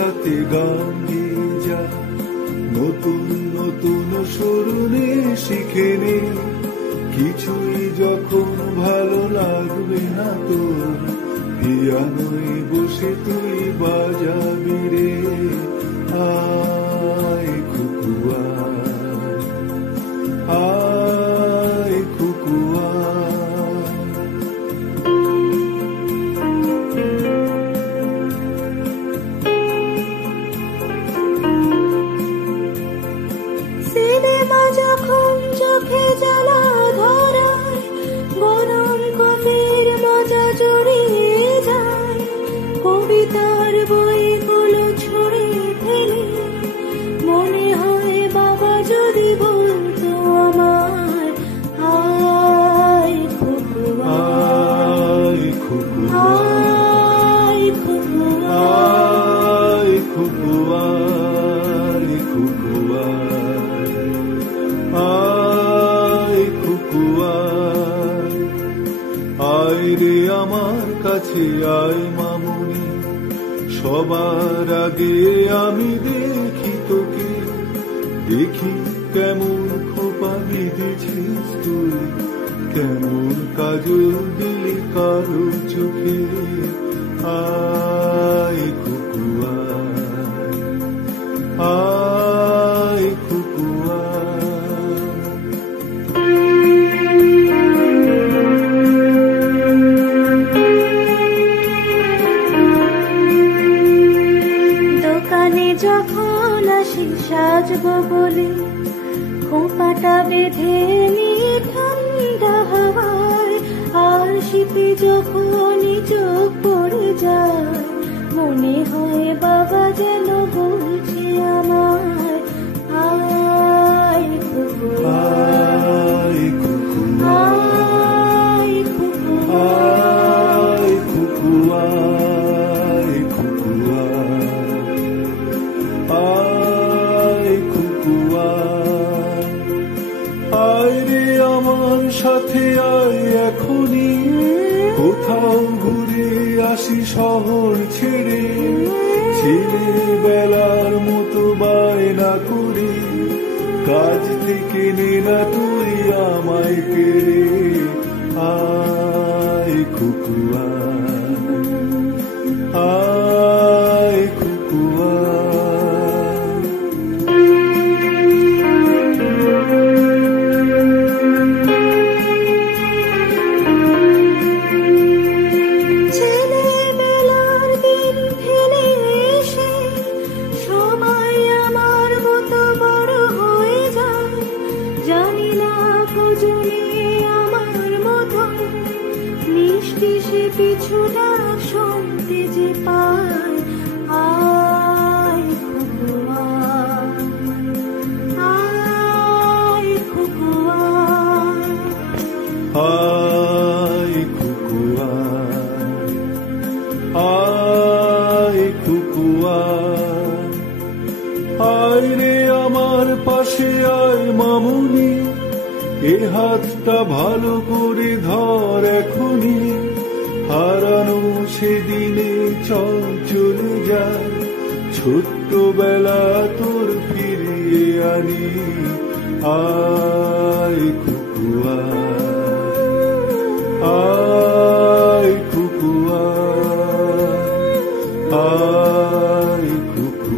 সাথে গান গেয়ে যা, নতুন নতুন স্মরণে শিখে নে, কিছুই যখন ভালো লাগবে না তোর, পিয়ানোয় বসে তুই বাজাবি রে। আয় খুকু আয় খুকু সিনেমা যখন চোখে জ্বালা ধরায়, গরম কফির মজা জড়িয়ে যায়, কবিতার বইগুলো ছুঁড়ে ফেলে মনে হয় বাবা যদি বলতো আমার, আয় খুকু আয় খুকু আয় খুকু আয় খুকু আয় খুকু আয় খুকু আয় রে আমার কাছে আয় মামুনি, সবার আগে আমি দেখি তোকে, দেখি কেমন খোপা বেঁধেছিস তুই, কেমন কাজল দিলি কারো চোখে। আয় খুকু আয় খুকু দোকানে যখন আসি সাজবো বলে, খোঁপাটা বেঁধে নিয়ে ঠান্ডা হাওয়ায়, আর শীতে যখনই চোখ পড়ে যায়, মনে হয় বাবা যেন বলছে আমার, আয় খুকু আয় খুকু আয় খুকু আয় খুকু আয় খুকু আয় খুকু আয় রে আমার সাথে আয় এখনই, কোথাও ঘুরে আসি শহর ছেড়ে, ছেলেবেলার মতো বায়না করে, কাজ থেকে নে না তুই আমায় কেড়ে। আয় খুকু আয় খুকু ছেলেবেলার দিন ফেলে এসে সবাই আমার মতো বড় হয়ে যায়, জানি না কজনে আমার মতন মিষ্টি সে পিছু ডাক শুনতে যে পায়। আয় খুকু আয় খুকু আয় খুকু আয় খুকু আয় রে আমার পাশে আয় মামুনি, এ হাতটা ভালো করে ধর এখনই, হারানো সেদিনে চল চলে যায়, ছোট্টবেলা তোর ফিরিয়ে আনি। আয় খুকু আয় খুকু আয় খুকু